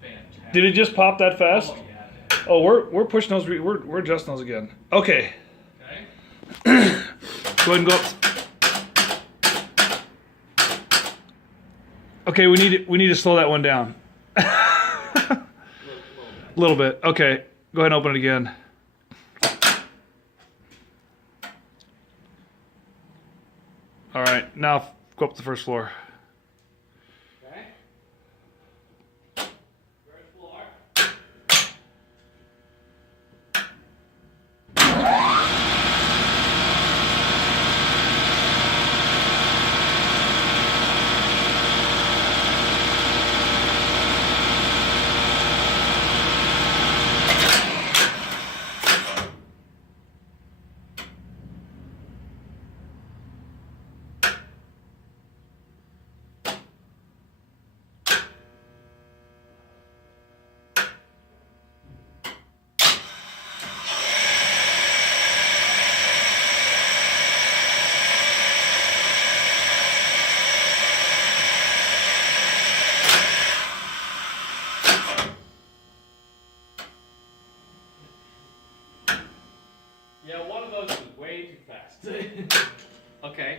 fantastic. Did it just pop that fast? Oh, yeah. Oh, we're pushing those. We're adjusting those again. Okay. Okay. Go ahead and go up. Okay, we need to slow that one down. A little bit. Okay, go ahead and open it again. All right, now go up to the first floor. Okay. First floor. Yeah, one of those was way too fast. Okay.